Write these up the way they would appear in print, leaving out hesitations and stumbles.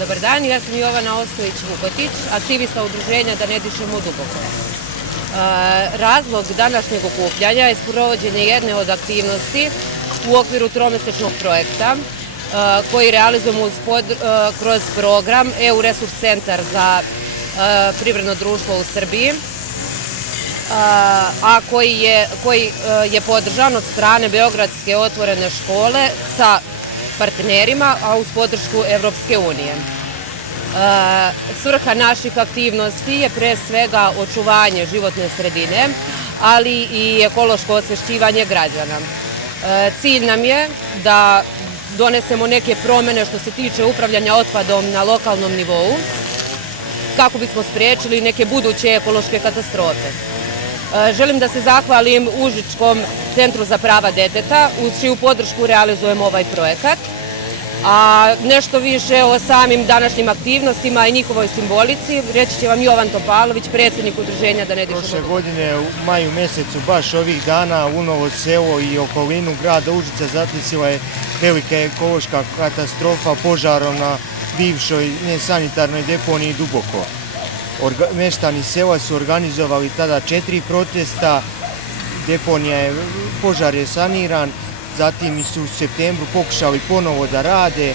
Dobar dan, ja sam Jovana Ostojić-Vukotić, aktivista udruženja Da ne dišemo duboko. Razlog današnjeg okupljanja je sprovođenje jedne od aktivnosti u okviru tromesečnog projekta koji realizujemo kroz program EU Resurs centar za privredno društvo u Srbiji, a koji je podržan od strane Beogradske otvorene škole sa partnerima, a uz podršku Evropske unije. Svrha naših aktivnosti je pre svega očuvanje životne sredine, ali i ekološko osvešćivanje građana. Cilj nam je da donesemo neke promene što se tiče upravljanja otpadom na lokalnom nivou, kako bismo sprečili neke buduće ekološke katastrofe. Želim da se zahvalim Užičkom centru za prava deteta, uz čiju podršku realizujemo ovaj projekat. A nešto više o samim današnjim aktivnostima i njihovoj simbolici reći će vam Jovan Topalović, predsjednik udruženja Da ne dišemo duboko. Prošle godine u maju mjesecu, baš ovih dana, u Novo Selo i okolinu grada Užica zadesila je velika ekološka katastrofa požarom na bivšoj nesanitarnoj deponiji Duboko. Meštani sela su organizovali tada 4 protesta, požar je saniran, zatim su u septembru pokušali ponovo da rade,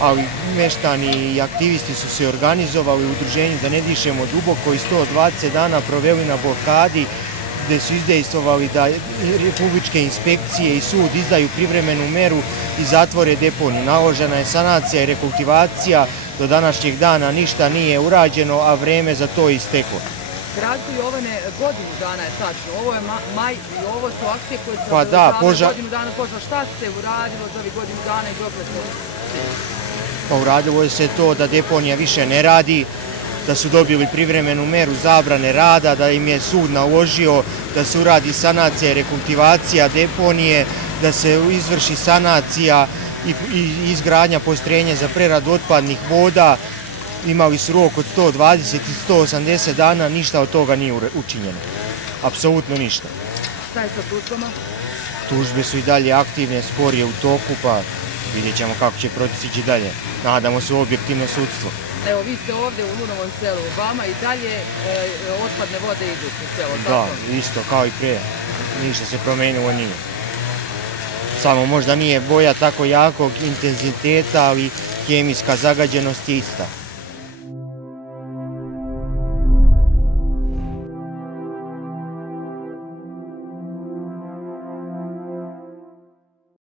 ali meštani i aktivisti su se organizovali u udruženju Da ne dišemo duboko i 120 dana proveli na blokadi, gde su izdejstvovali da republičke inspekcije i sud izdaju privremenu meru i zatvore deponiju. Naložena je sanacija i rekultivacija, do današnjeg dana ništa nije urađeno, a vreme za to je isteklo. Kratko, Jovane, godinu dana je tačno. Ovo je maj i ovo su akcije koje se godinu dana požar. Šta se uradilo za ovih godinu dana i dokle to? Uradilo je se to da deponija više ne radi, da su dobili privremenu meru zabrane rada, da im je sud naložio da se uradi sanacija i rekultivacija deponije, da se izvrši sanacija i izgradnja postrojenja za preradu otpadnih voda. Imali su rok od 120 i 180 dana, ništa od toga nije učinjeno. Apsolutno ništa. Šta je sa tužbama? Tužbe su i dalje aktivne, spor je u toku, pa vidjet ćemo kako će proces ići dalje. Nadamo se u objektivno sudstvo. Evo, vi ste ovdje u Lunovom selu, vama i dalje otpadne vode idu u selo, tako? Da, isto kao i pre. Ništa se promenilo nije. Samo možda nije boja tako jakog intenziteta, ali hemijska zagađenost je ista.